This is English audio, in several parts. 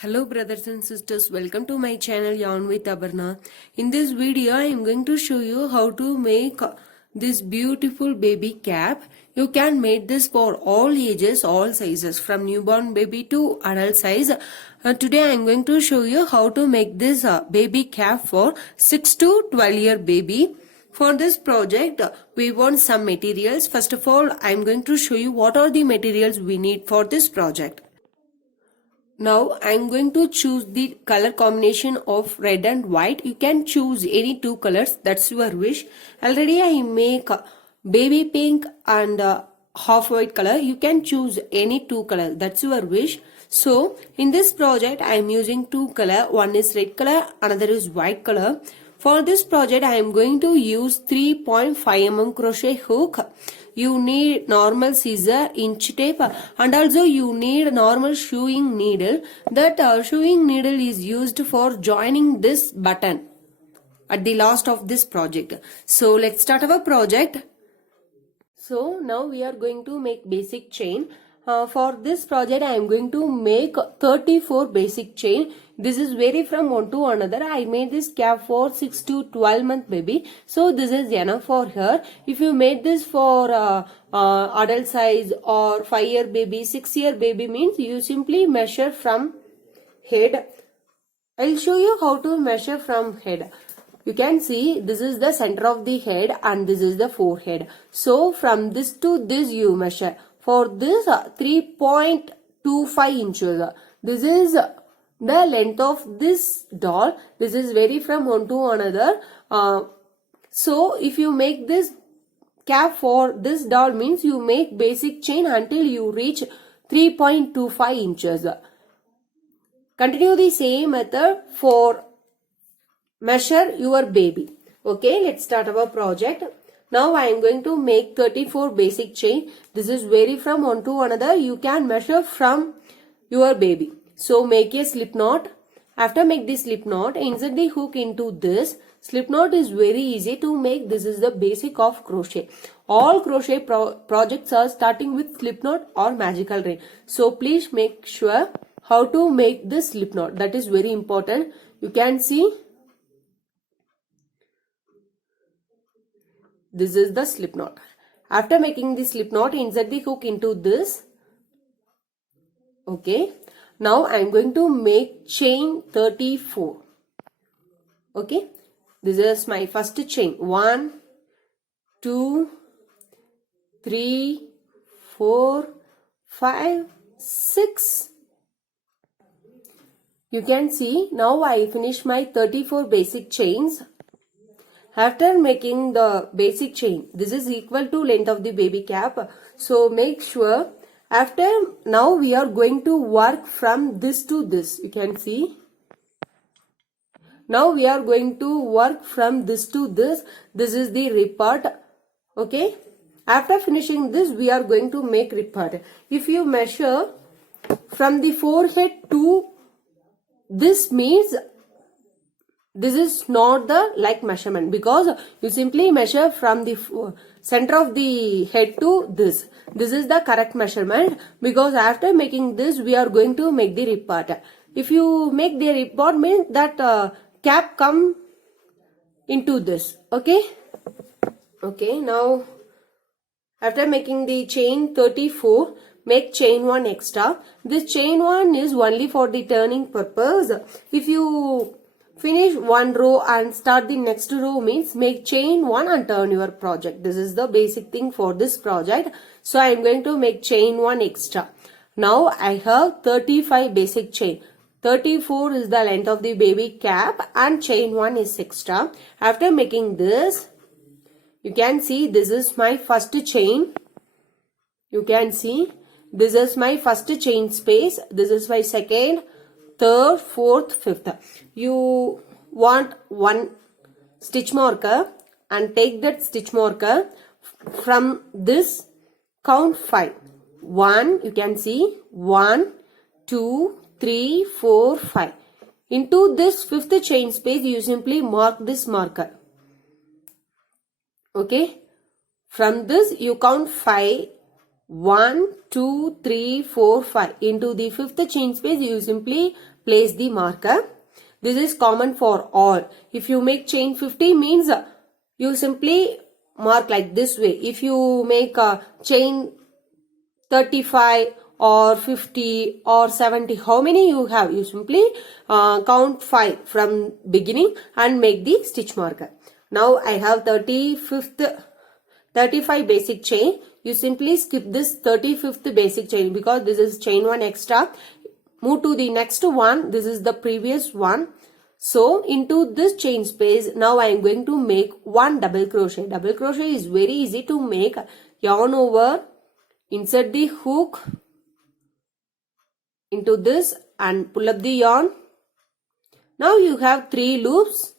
Hello brothers and sisters, welcome to my channel Yarn with Abarna. In this video I am going to show you how to make this beautiful baby cap. You can make this for all ages, all sizes, from newborn baby to adult size. Today I am going to show you how to make this baby cap for 6 to 12 year baby. For this project we want some materials. First of all I am going to show you what are the materials we need for this project. Now I am going to choose the color combination of red and white. You can choose any two colors, that's your wish. Already I make baby pink and half white color. You can choose any two colors, that's your wish. So in this project I am using two color. One is red color, another is white color. For this project I am going to use 3.5 mm crochet hook. You need normal scissor, inch tape, and also you need normal sewing needle. That sewing needle is used for joining this button at the last of this project. So let's start our project. So now we are going to make basic chain. For this project I am going to make 34 basic chain. This is vary from one to another. I made this cap for 6 to 12 month baby. So this is enough for her. If you made this for adult size or 5-year baby, 6-year baby means you simply measure from head. I'll show you how to measure from head. You can see this is the center of the head and this is the forehead. So from this to this you measure. For this 3.25 inches. This is the length of this doll. This is vary from one to another. So if you make this cap for this doll means you make basic chain until you reach 3.25 inches. Continue the same method for measure your baby. Okay, let's start our project. Now I am going to make 34 basic chain. This is vary from one to another. You can measure from your baby. So make a slip knot. After make the slip knot, insert the hook into this. Slip knot is very easy to make. This is the basic of crochet. All crochet projects are starting with slip knot or magical ring. So please make sure how to make this slip knot. That is very important. You can see this is the slip knot. After making the slip knot, insert the hook into this. Okay. Now I am going to make chain 34. Okay. This is my first chain. 1, 2, 3, 4, 5, 6. You can see now I finish my 34 basic chains. After making the basic chain, this is equal to length of the baby cap. So make sure after now we are going to work from this to this. You can see. Now we are going to work from this to this. This is the rib part. Okay. After finishing this, we are going to make rib part. If you measure from the forehead to this means this is not the like measurement because you simply measure from the center of the head to this. This is the correct measurement because after making this we are going to make the rib part. If you make the rib part means that cap come into this. Okay. Okay. Now after making the chain 34, make chain 1 extra. This chain 1 is only for the turning purpose. If you finish one row and start the next row means make chain 1 and turn your project. This is the basic thing for this project. So I am going to make chain 1 extra. Now I have 35 basic chain. 34 is the length of the baby cap and chain 1 is extra. After making this, you can see this is my first chain. You can see this is my first chain space. This is my second, third, fourth, fifth. You want one stitch marker and take that stitch marker from this count 5. 1, you can see 1, 2, 3, 4, 5. Into this fifth chain space you simply mark this marker. Okay. From this you count 5. 1, 2, 3, 4, 5. Into the fifth chain space you simply place the marker. This is common for all. If you make chain 50 means you simply mark like this way. If you make a chain 35 or 50 or 70, how many you have, you simply count 5 from beginning and make the stitch marker. Now I have 35 basic chain. You simply skip this 35th basic chain because this is chain 1 extra. Move to the next one. This is the previous one. So into this chain space, now I am going to make 1 double crochet. Double crochet is very easy to make. Yarn over, insert the hook into this and pull up the yarn. Now you have 3 loops.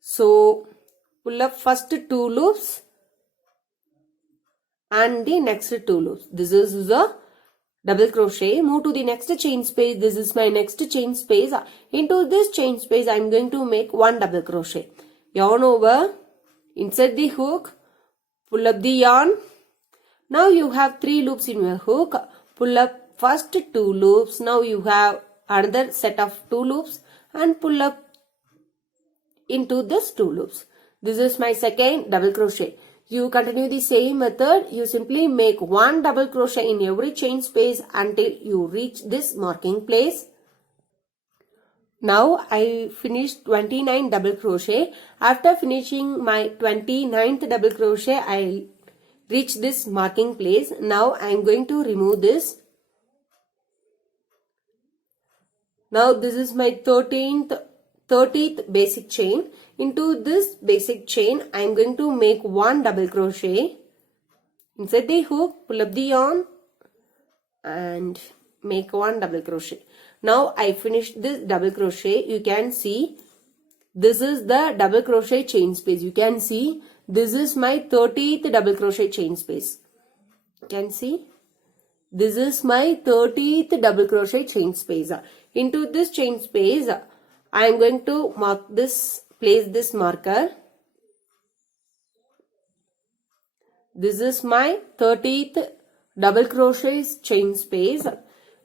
So pull up first 2 loops and the next 2 loops. This is the double crochet. Move to the next chain space. This is my next chain space. Into this chain space I am going to make 1 double crochet. Yarn over, insert the hook, pull up the yarn. Now you have 3 loops in your hook. Pull up first 2 loops. Now you have another set of 2 loops and pull up into this 2 loops. This is my second double crochet. You continue the same method. You simply make 1 double crochet in every chain space until you reach this marking place. Now I finished 29 double crochet. After finishing my 29th double crochet, I reach this marking place. Now I am going to remove this. Now this is my 30th basic chain. Into this basic chain I am going to make 1 double crochet. Insert the hook, pull up the yarn and make 1 double crochet. Now I finished this double crochet. You can see this is the double crochet chain space. You can see this is my 30th double crochet chain space. You can see this is my 30th double crochet chain space. Into this chain space I am going to mark this, place this marker. This is my 30th double crochet chain space.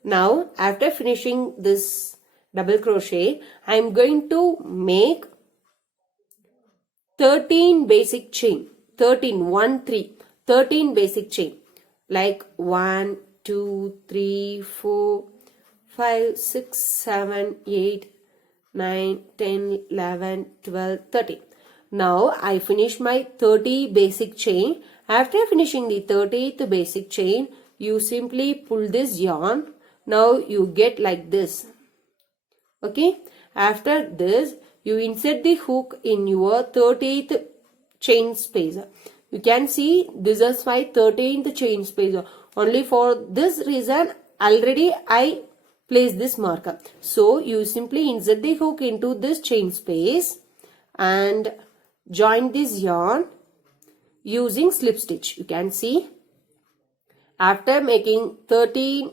Now after finishing this double crochet, I am going to make 13 basic chain. 13 basic chain. Like 1, 2, 3, 4, 5, 6, 7, 8, 9, 10, 11, 12, 13. Now I finish my 30 basic chain. After finishing the 30th basic chain, you simply pull this yarn. Now you get like this. Okay. After this, you insert the hook in your 30th chain space. You can see this is my 13th chain space. Only for this reason, already I place this marker. So you simply insert the hook into this chain space and join this yarn using slip stitch. You can see after making 13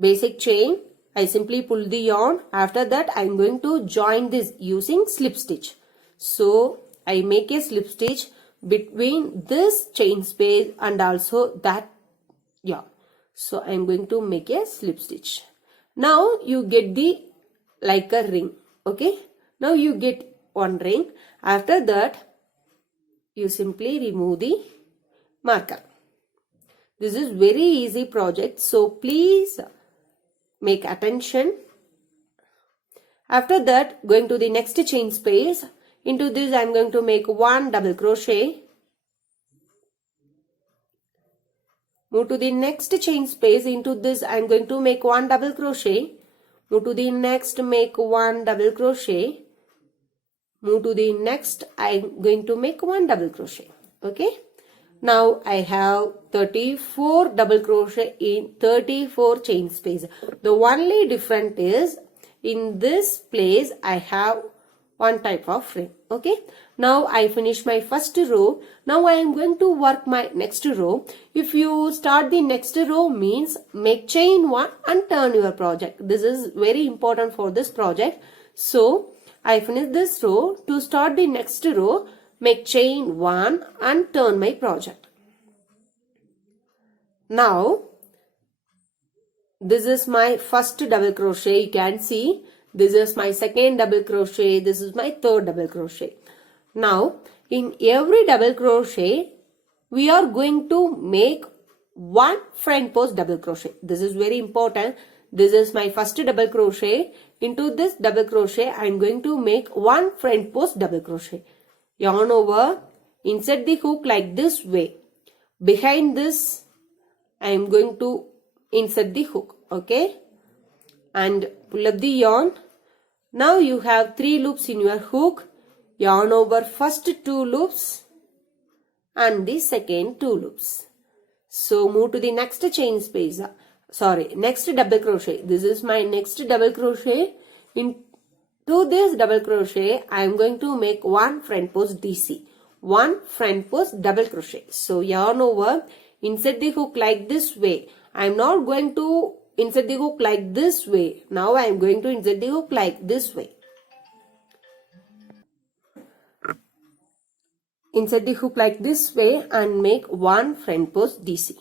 basic chain, I simply pull the yarn. After that I am going to join this using slip stitch. So I make a slip stitch between this chain space and also that yarn. So I am going to make a slip stitch. Now you get the like a ring. Okay. Now you get one ring. After that you simply remove the marker. This is very easy project. So please make attention. After that, going to the next chain space. Into this I am going to make 1 double crochet. Move to the next chain space. Into this I am going to make 1 double crochet. Move to the next, make 1 double crochet. Move to the next, I am going to make 1 double crochet. Okay. Now I have 34 double crochet in 34 chain space. The only difference is in this place I have one type of ring. Okay. Now I finish my first row. Now I am going to work my next row. If you start the next row means make chain 1 and turn your project. This is very important for this project. So I finish this row. To start the next row, make chain 1 and turn my project. Now this is my first double crochet. You can see this is my second double crochet. This is my third double crochet. Now in every double crochet we are going to make one front post double crochet. This is very important. This is my first double crochet. Into this double crochet I am going to make one front post double crochet. Yarn over, insert the hook like this way. Behind this I am going to insert the hook, okay, and pull up the yarn. Now you have 3 loops in your hook. Yarn over first 2 loops and the second 2 loops. So move to the next chain space, next double crochet. This is my next double crochet. Into this double crochet I am going to make one front post DC, one front post double crochet. So yarn over, insert the hook like this way. I am not going to insert the hook like this way. Now I am going to insert the hook like this way. Insert the hook like this way and make one front post DC.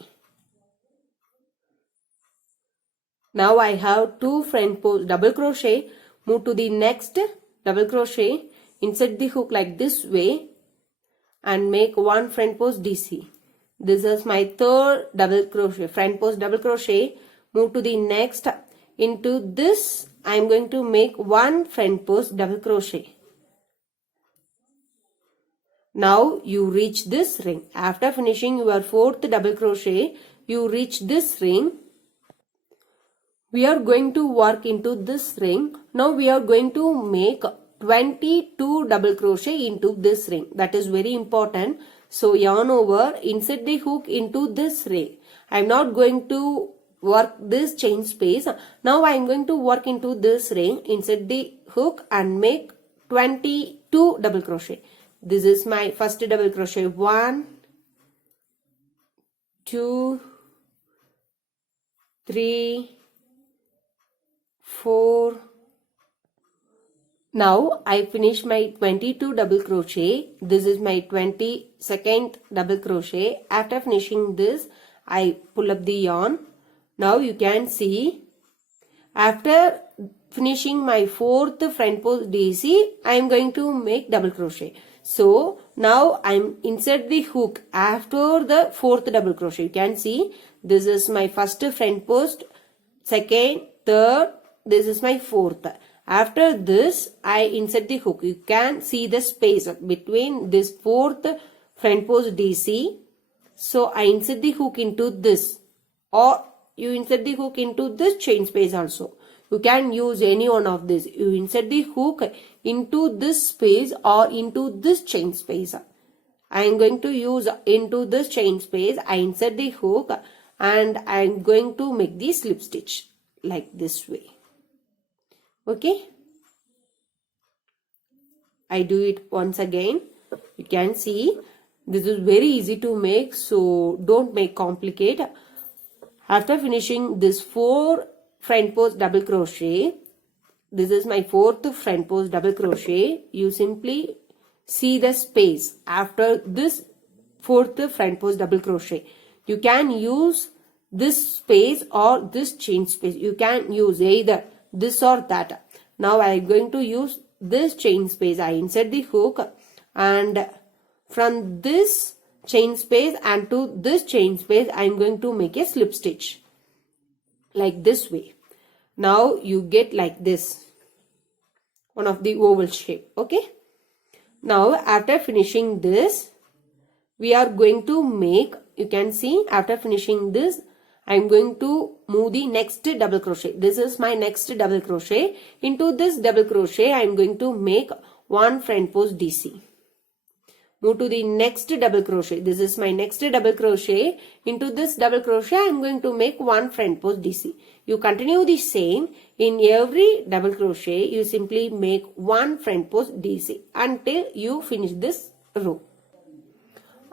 Now I have 2 front post double crochet. Move to the next double crochet. Insert the hook like this way and make one front post DC. This is my third double crochet, front post double crochet. Move to the next. Into this I am going to make one front post double crochet. Now you reach this ring. After finishing your 4th double crochet, you reach this ring. We are going to work into this ring. Now we are going to make 22 double crochet into this ring. That is very important. So yarn over, insert the hook into this ring. I am not going to work this chain space. Now I am going to work into this ring. Insert the hook and make 22 double crochet. This is my first double crochet. 1, 2, 3, 4. Now I finish my 22 double crochet. This is my 22nd double crochet. After finishing this, I pull up the yarn. Now you can see, after finishing my 4th front post DC, I am going to make double crochet. So now I am insert the hook after the 4th double crochet. You can see this is my first front post, second, third, this is my 4th. After this I insert the hook. You can see the space between this 4th front post DC. So I insert the hook into this, or you insert the hook into this chain space also. You can use any one of this. You insert the hook into this space or into this chain space. I am going to use into this chain space. I insert the hook and I am going to make the slip stitch like this way. Okay. I do it once again. You can see this is very easy to make, so don't make complicated. After finishing this 4 front post double crochet, this is my 4th front post double crochet, you simply see the space after this 4th front post double crochet. You can use this space or this chain space. You can use either this or that. Now I am going to use this chain space. I insert the hook and from this chain space and to this chain space I am going to make a slip stitch like this way. Now you get like this, one of the oval shape. Okay. Now after finishing this, we are going to make, you can see after finishing this, I am going to move the next double crochet. This is my next double crochet. Into this double crochet, I am going to make one front post DC. Move to the next double crochet. This is my next double crochet. Into this double crochet, I am going to make one front post DC. You continue the same. In every double crochet, you simply make one front post DC until you finish this row.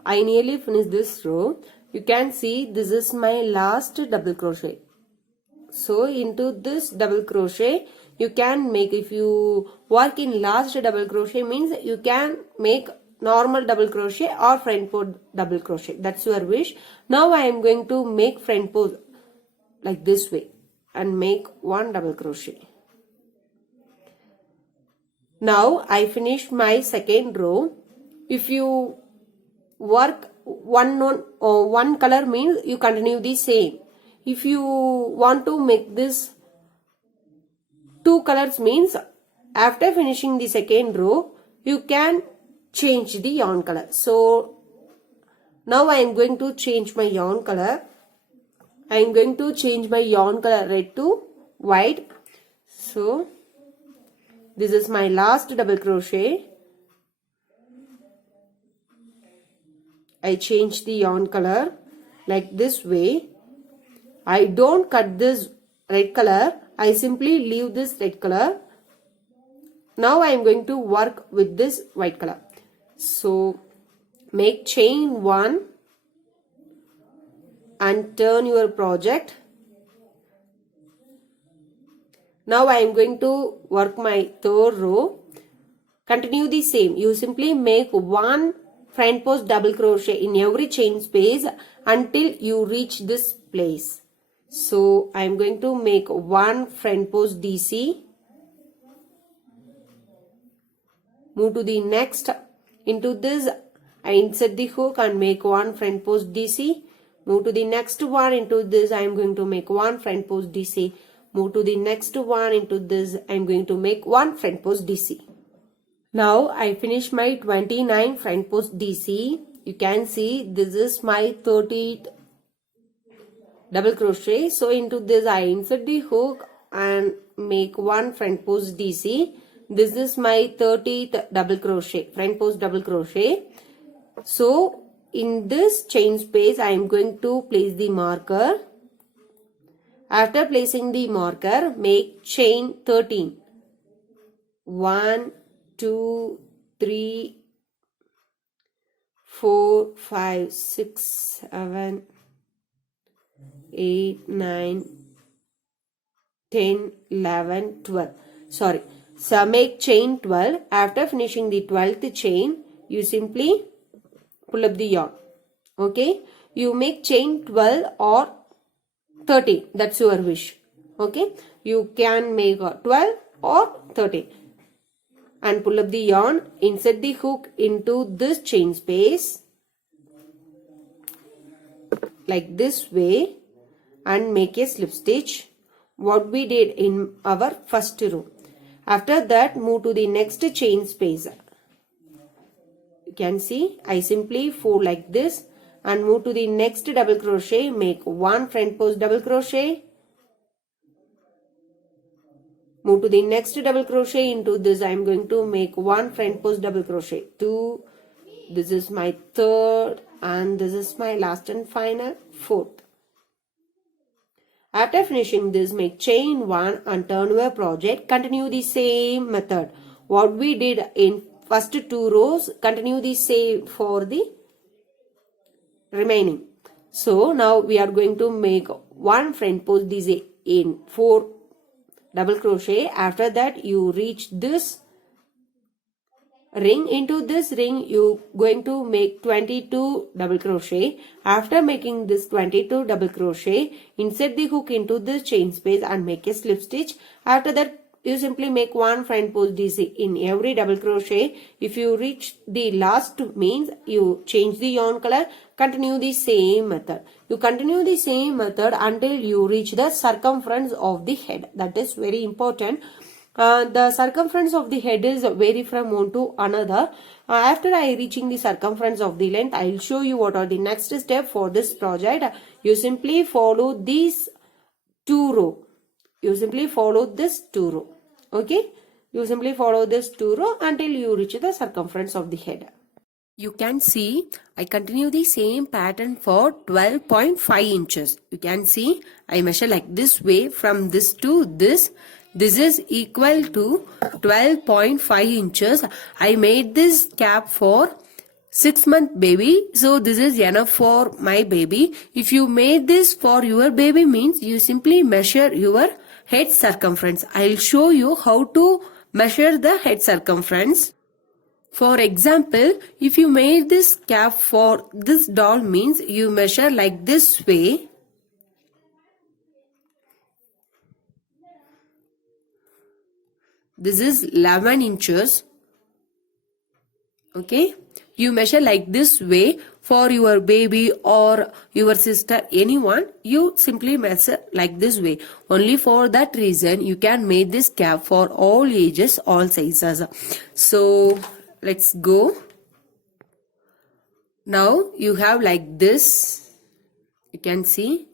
I nearly finished this row. You can see this is my last double crochet. So into this double crochet, you can make, if you work in last double crochet, means you can make normal double crochet or front post double crochet. That's your wish. Now I am going to make front post like this way. and make 1 double crochet. Now I finished my second row. If you work one color means you continue the same. If you want to make this 2 colors means after finishing the second row you can change the yarn color. So now I am going to change my yarn color. I am going to change my yarn color red to white. So this is my last double crochet. I change the yarn color like this way. I don't cut this red color. I simply leave this red color. Now I am going to work with this white color. So make chain 1 and turn your project. Now I am going to work my third row. Continue the same. You simply make 1 front post double crochet in every chain space until you reach this place. So I am going to make 1 front post DC. Move to the next. Into this I insert the hook and make 1 front post DC. Move to the next one. Into this I am going to make 1 front post DC. Move to the next one. Into this I am going to make 1 front post DC. Now I finish my 29 front post DC. You can see this is my 30th double crochet. So into this I insert the hook and make 1 front post DC. This is my 30th double crochet, front post double crochet. So in this chain space I am going to place the marker. After placing the marker, make chain 13. 1, 2, 3, 4, 5, 6, 7, 8, 9, 10, 11, 12. Sorry. So make chain 12. After finishing the 12th chain, you simply pull up the yarn. Okay. You make chain 12 or 13. That's your wish. Okay. You can make 12 or 13. And pull up the yarn. Insert the hook into this chain space. Like this way. And make a slip stitch. What we did in our first row. After that, move to the next chain space. You can see I simply fold like this and move to the next double crochet. Make 1 front post double crochet. Move to the next double crochet. Into this I am going to make 1 front post double crochet. 2. This is my third and this is my last and final 4th. After finishing this, make chain 1 and turn your project. Continue the same method. What we did in first 2 rows, continue the same for the remaining. So now we are going to make 1 front post DC in 4 double crochet. After that you reach this ring. Into this ring you going to make 22 double crochet. After making this 22 double crochet, insert the hook into this chain space and make a slip stitch. After that you simply make 1 front post DC in every double crochet. If you reach the last means you change the yarn color. Continue the same method. You continue the same method until you reach the circumference of the head. That is very important. The circumference of the head is vary from one to another. After I reaching the circumference of the length, I will show you what are the next step for this project. You simply follow these 2 row. You simply follow this 2 row. Okay. You simply follow this 2 row until you reach the circumference of the head. You can see I continue the same pattern for 12.5 inches. You can see I measure like this way from this to this. This is equal to 12.5 inches. I made this cap for 6-month baby. So this is enough for my baby. If you made this for your baby means you simply measure your head circumference. I'll show you how to measure the head circumference. For example, if you made this cap for this doll means you measure like this way. This is 11 inches. Okay, you measure like this way for your baby or your sister, anyone. You simply measure like this way. Only for that reason you can make this cap for all ages, all sizes. So let's go. Now you have like this. You can see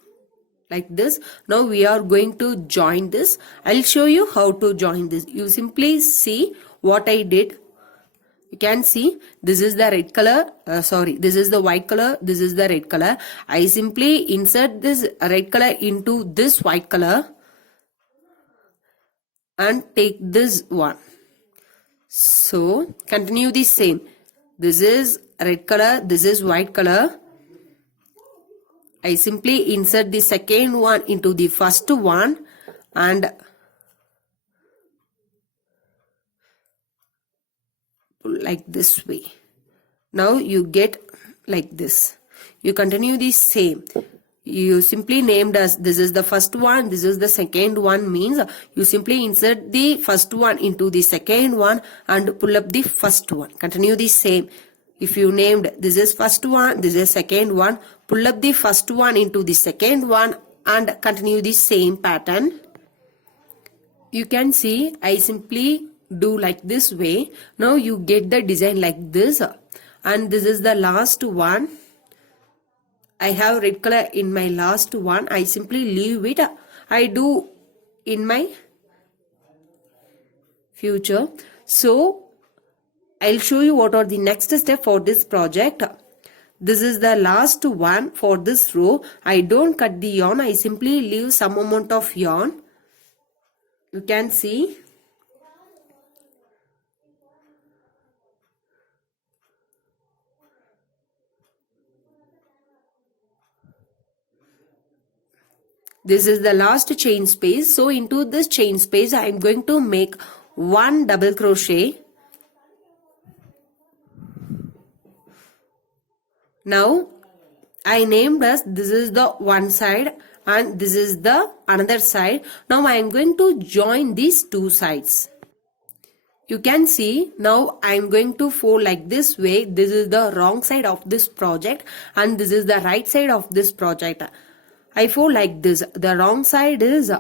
like this. Now we are going to join this. I'll show you how to join this. You simply see what I did. You can see this is the red color, this is the white color, this is the red color. I simply insert this red color into this white color and take this one. So continue the same. This is red color, this is white color. I simply insert the second one into the first one and like this way. Now you get like this. You continue the same. You simply named as this is the first one, this is the second one, means you simply insert the first one into the second one and pull up the first one. Continue the same. If you named this is first one, this is second one, pull up the first one into the second one and continue the same pattern. You can see I simply do like this way. Now you get the design like this, and this is the last one. I have red color in my last one. I simply leave it. I do in my future. So I'll show you what are the next step for this project. This is the last one for this row. I don't cut the yarn. I simply leave some amount of yarn. You can see. This is the last chain space. So into this chain space I am going to make one double crochet. Now I named as this is the one side and this is the another side. Now I am going to join these two sides. You can see now I am going to fold like this way. This is the wrong side of this project and this is the right side of this project. I fold like this. The wrong side is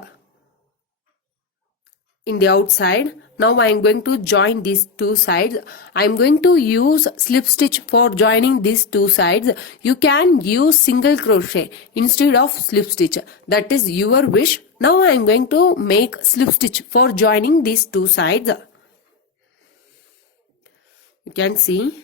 in the outside. Now I am going to join these two sides. I am going to use slip stitch for joining these two sides. You can use single crochet instead of slip stitch. That is your wish. Now I am going to make slip stitch for joining these two sides. You can see.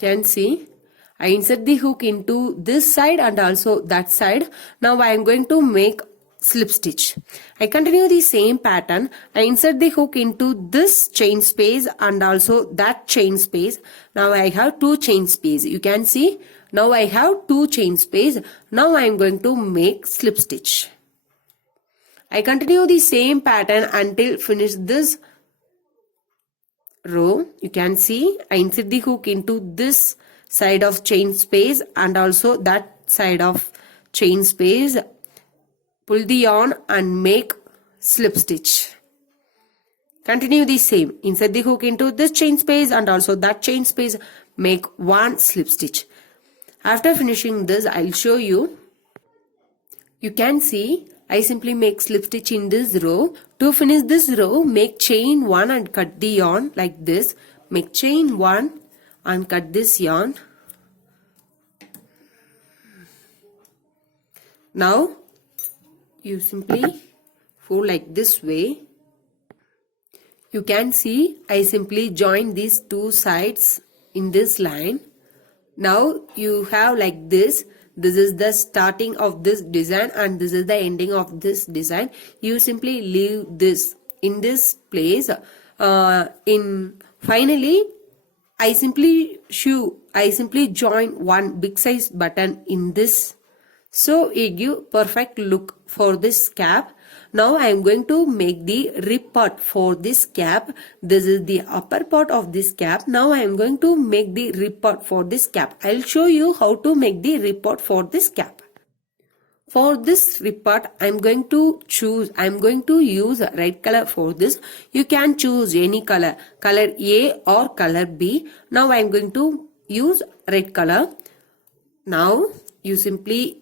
Can see I insert the hook into this side and also that side. Now I am going to make slip stitch. I continue the same pattern. I insert the hook into this chain space and also that chain space. Now I have two chain space. You can see now I have two chain space. Now I am going to make slip stitch. I continue the same pattern until finish this row. You can see I insert the hook into this side of chain space and also that side of chain space. Pull the yarn and make slip stitch. Continue the same. Insert the hook into this chain space and also that chain space. Make one slip stitch. After finishing this, I'll show you. You can see I simply make slip stitch in this row. To finish this row, make chain 1 and cut the yarn like this. Make chain 1 and cut this yarn. Now you simply fold like this way. You can see I simply join these two sides in this line. Now you have like this. This is the starting of this design and this is the ending of this design. You simply leave this in this place. Finally, I simply join one big size button in this So it give perfect look for this cap. Now I am going to make the rib part for this cap. This is the upper part of this cap. Now I am going to make the rib part for this cap. I'll show you how to make the rib part for this cap. For this rib part, I'm going to use red color for this. You can choose any color A or color B. Now I'm going to use red color. Now you simply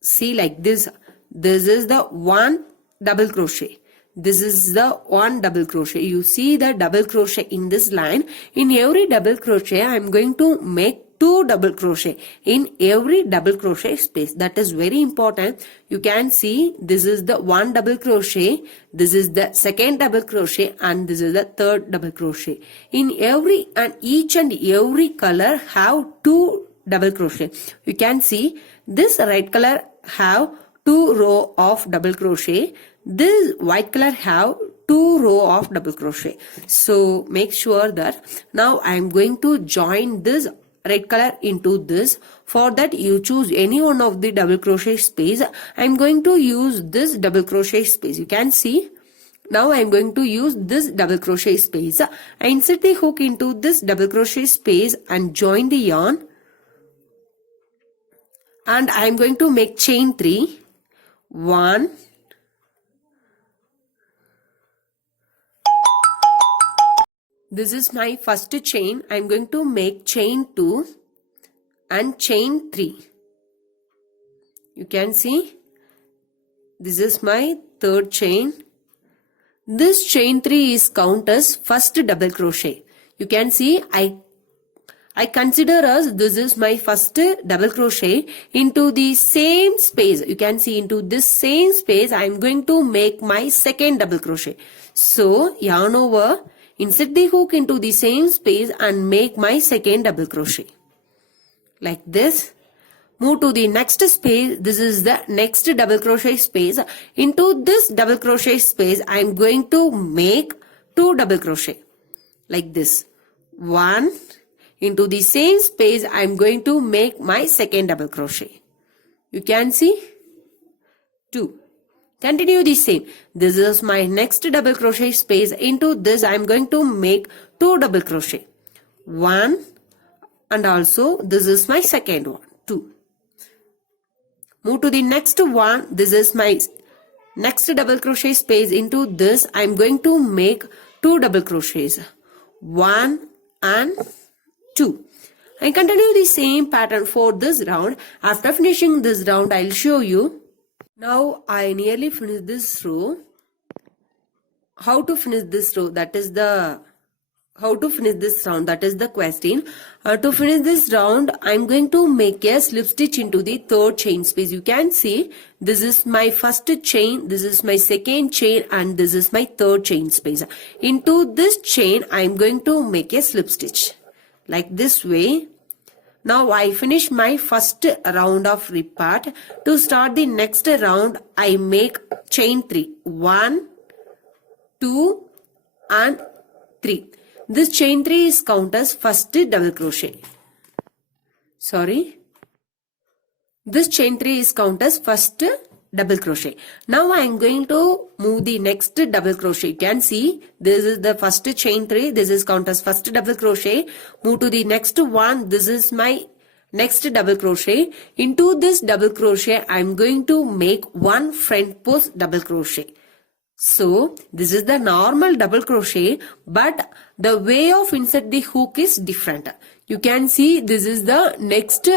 see like this. This is the one double crochet. This is the one double crochet. You see the double crochet in this line. In every double crochet, I'm going to make 2 double crochet in every double crochet space. That is very important. You can see this is the one double crochet, this is the second double crochet, and this is the third double crochet. In every and each and every color have 2 double crochet. You can see this red color have 2 row of double crochet. This white color have 2 row of double crochet. So make sure that now I am going to join this red color into this. For that you choose any one of the double crochet space. I am going to use this double crochet space. You can see now I am going to use this double crochet space. I insert the hook into this double crochet space and join the yarn, and I am going to make chain 3. 1, this is my first chain. I am going to make chain 2 and chain 3. You can see this is my third chain. This chain 3 is count as first double crochet. You can see I consider as this is my first double crochet into the same space. You can see into this same space I am going to make my second double crochet. So yarn over, insert the hook into the same space and make my second double crochet. Like this. Move to the next space. This is the next double crochet space. Into this double crochet space I am going to make 2 double crochet. Like this. 1. Into the same space I am going to make my second double crochet. You can see 2. Continue the same. This is my next double crochet space. Into this I am going to make 2 double crochet. 1, and also this is my second one. 2. Move to the next one. This is my next double crochet space. Into this I am going to make 2 double crochets. 1 and 2. I continue the same pattern for this round. After finishing this round, I'll show you. Now I nearly finished this row. How to finish this row? That is the question. To finish this round, I'm going to make a slip stitch into the third chain space. You can see this is my first chain, this is my second chain, and this is my third chain space. Into this chain, I'm going to make a slip stitch. Like this way. Now I finish my first round of rib part. To start the next round, I make chain 3. 1, 2 and 3. This chain 3 is count as first double crochet. This chain 3 is count as first double crochet. Now I am going to move the next double crochet. You can see this is the first chain 3. This is count as first double crochet. Move to the next one. This is my next double crochet. Into this double crochet I am going to make 1 front post double crochet. So this is the normal double crochet, but the way of insert the hook is different. You can see this is the next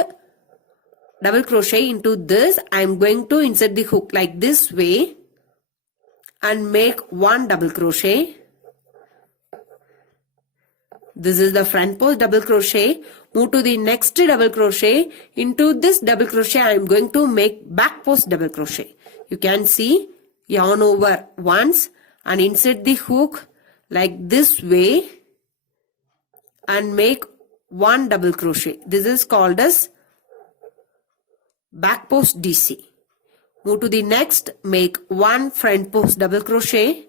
double crochet. Into this I am going to insert the hook like this way and make 1 double crochet. This is the front post double crochet. Move to the next double crochet. Into this double crochet I am going to make back post double crochet. You can see yarn over once and insert the hook like this way and make 1 double crochet. This is called as back post DC. Move to the next, make 1 front post double crochet.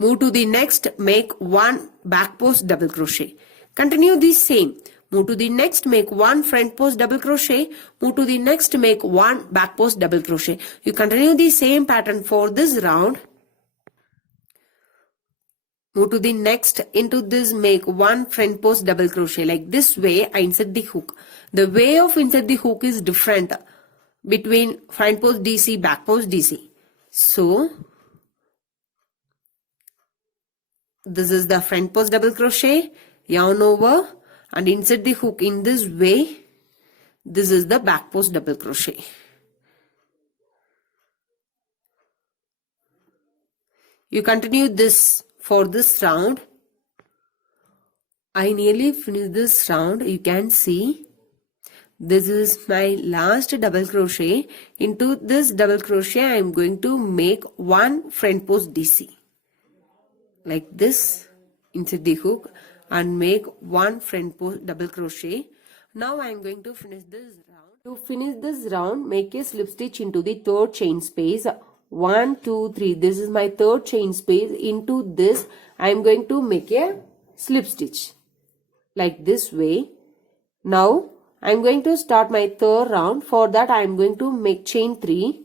Move to the next, make 1 back post double crochet. Continue the same. Move to the next, make 1 front post double crochet. Move to the next, make 1 back post double crochet. You continue the same pattern for this round. Move to the next, into this make 1 front post double crochet. Like this way I insert the hook. The way of insert the hook is different between front post DC, back post DC. So this is the front post double crochet, yarn over and insert the hook in this way. This is the back post double crochet. You continue this for this round. I nearly finished this round. You can see this is my last double crochet. Into this double crochet I am going to make 1 front post DC. Like this, insert the hook and make 1 front post double crochet. Now I am going to finish this round. To finish this round, make a slip stitch into the 3rd chain space. 1, 2, 3. This is my 3rd chain space. Into this I am going to make a slip stitch like this way. Now I am going to start my 3rd round. For that I am going to make chain 3.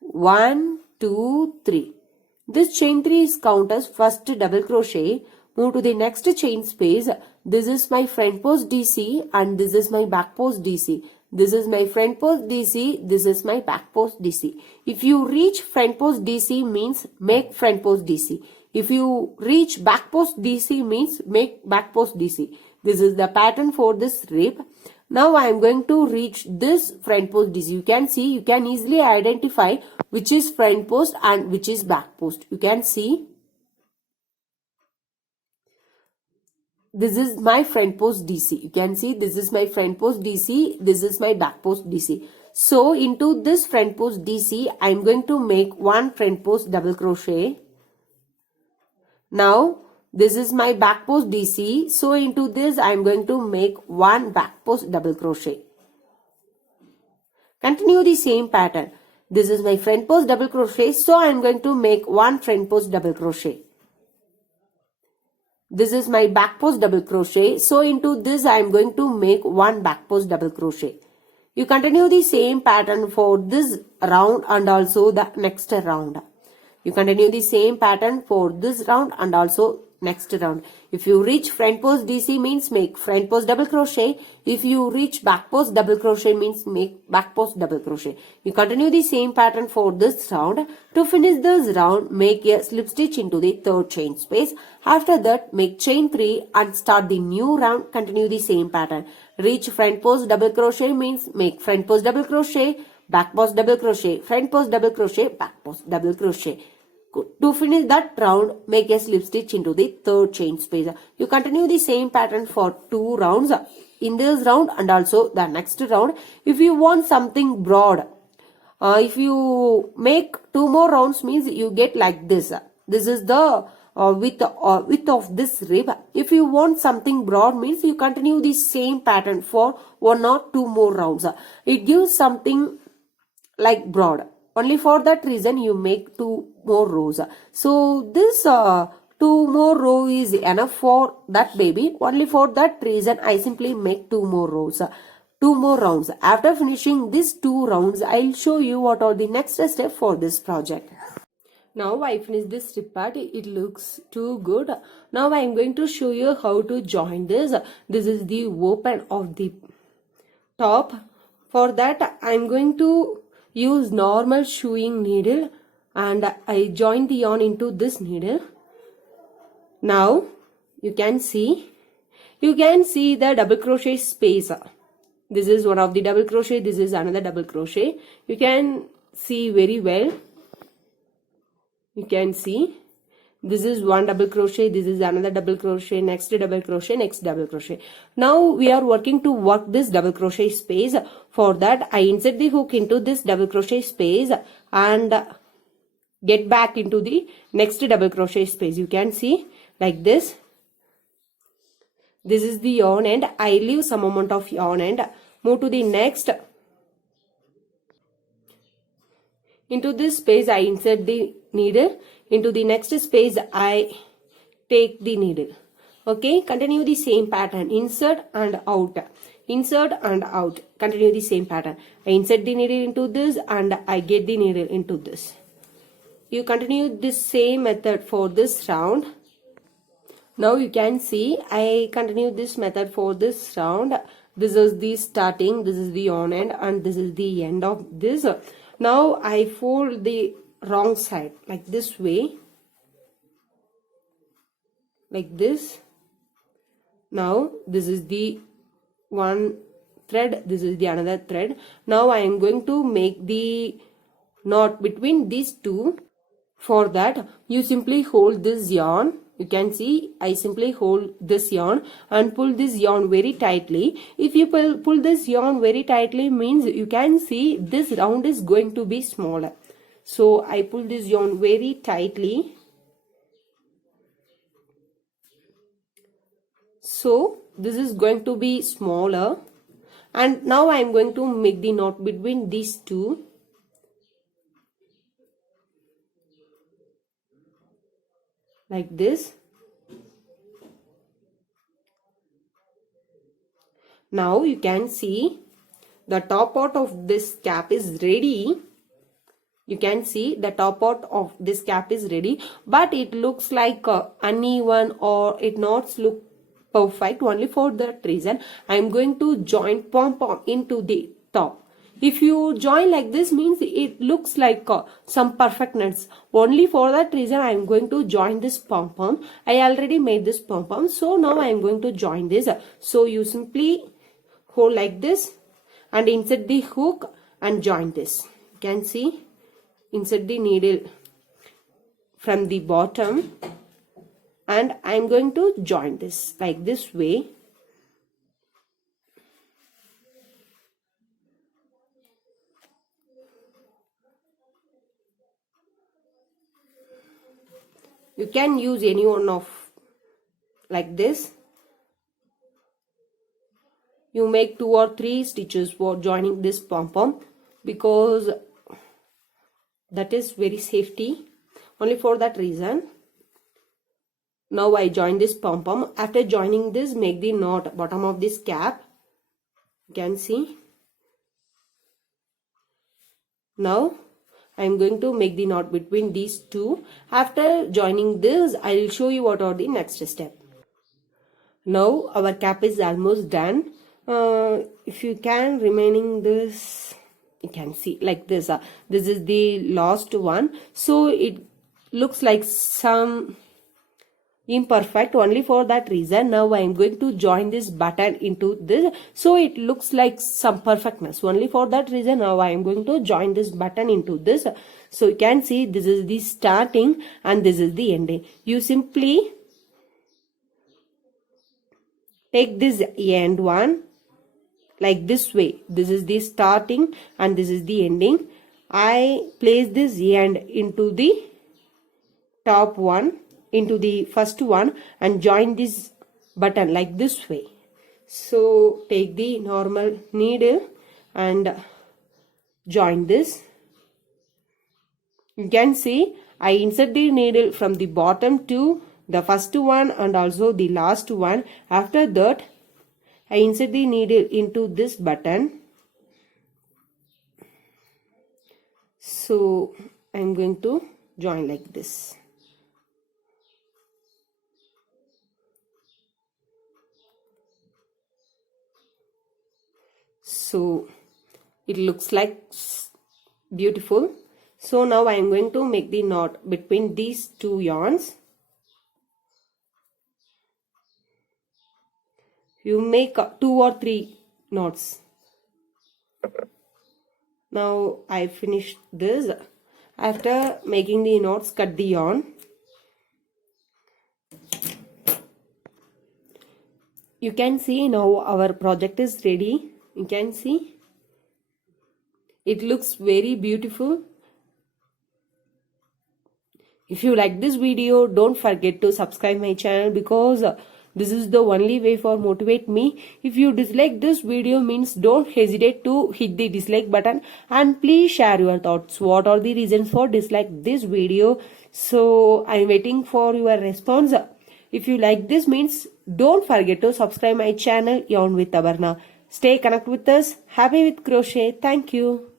1, 2, 3. This chain 3 is count as first double crochet. Move to the next chain space. This is my front post DC and this is my back post DC. This is my front post DC. This is my back post DC. If you reach front post DC means make front post DC. If you reach back post DC means make back post DC. This is the pattern for this rib. Now I am going to reach this front post DC. You can see, you can easily identify which is front post and which is back post. You can see this is my front post DC. You can see this is my front post DC. This is my back post DC. So into this front post DC, I am going to make 1 front post double crochet. Now this is my back post DC. So into this I am going to make 1 back post double crochet. Continue the same pattern. This is my front post double crochet. So I am going to make 1 front post double crochet. This is my back post double crochet. So into this I am going to make 1 back post double crochet. You continue the same pattern for this round and also the next round. You continue the same pattern for this round and also next round. If you reach front post DC means make front post double crochet. If you reach back post double crochet means make back post double crochet. You continue the same pattern for this round. To finish this round, make a slip stitch into the 3rd chain space. After that, make chain 3 and start the new round. Continue the same pattern. Reach front post double crochet means make front post double crochet, back post double crochet, front post double crochet, back post double crochet. To finish that round, make a slip stitch into the 3rd chain space. You continue the same pattern for 2 rounds. In this round and also the next round. If you want something broad, if you make 2 more rounds means you get like this. This is the width of this rib. If you want something broad means you continue the same pattern for 1 or 2 more rounds. It gives something like broad. Only for that reason you make 2 more rows. So this 2 more row is enough for that baby. Only for that reason I simply make 2 more rows. 2 more rounds. After finishing these 2 rounds, I'll show you what are the next step for this project. Now I finished this strip part. It looks too good. Now I am going to show you how to join this. This is the open of the top. For that I am going to use normal sewing needle and I join the yarn into this needle. Now you can see the double crochet space. This is one of the double crochet, this is another double crochet. You can see very well. You can see this is one double crochet, this is another double crochet, next double crochet, next double crochet. Now we are working to work this double crochet space. For that I insert the hook into this double crochet space and get back into the next double crochet space. You can see like this. This is the yarn end. I leave some amount of yarn end. Move to the next. Into this space I insert the needle. Into the next space I take the needle. Okay, continue the same pattern. Insert and out. Insert and out. Continue the same pattern. I insert the needle into this and I get the needle into this. You continue this same method for this round. Now you can see I continue this method for this round. This is the starting, this is the on end, and this is the end of this. Now I fold the wrong side like this way, like this. Now this is the one thread, this is the another thread. Now I am going to make the knot between these two. For that you simply hold this yarn. You can see I simply hold this yarn and pull this yarn very tightly. If you pull this yarn very tightly, means you can see this round is going to be smaller. So I pull this yarn very tightly. So this is going to be smaller, and now I am going to make the knot between these two. Like this. Now you can see the top part of this cap is ready. You can see the top part of this cap is ready, but it looks like uneven or it not look perfect. Only for that reason I am going to join pom-pom into the top. If you join like this, means it looks like some perfectness. Only for that reason I am going to join this pom-pom. I already made this pom-pom, so now I am going to join this. So you simply hold like this and insert the hook and join this. You can see, insert the needle from the bottom and I am going to join this like this way. You can use any one of like this. You make 2 or 3 stitches for joining this pom-pom, because that is very safety. Only for that reason. Now I join this pom-pom. After joining this, make the knot bottom of this cap. You can see. Now I am going to make the knot between these two. After joining this, I will show you what are the next step. Now our cap is almost done. If you can remaining this, you can see like this. This is the last one. So it looks like some imperfect. Only for that reason now I am going to join this button into this, so it looks like some perfectness. Only for that reason now I am going to join this button into this. So you can see this is the starting and this is the ending. You simply take this end one like this way. This is the starting and this is the ending. I place this end into the top one, into the first one, and join this button like this way. So take the normal needle and join this. You can see I insert the needle from the bottom to the first one and also the last one. After that I insert the needle into this button. So I am going to join like this. So it looks like beautiful. So now I am going to make the knot between these two yarns. You make 2 or 3 knots. Now I finished this. After making the knots, cut the yarn. You can see now our project is ready. You can see it looks very beautiful. If you like this video, don't forget to subscribe my channel, because this is the only way for motivate me. If you dislike this video, means don't hesitate to hit the dislike button, and please share your thoughts. What are the reasons for dislike this video? So I'm waiting for your response. If you like this means, don't forget to subscribe my channel Yarn with Abarna. Stay connected with us. Happy with crochet. Thank you.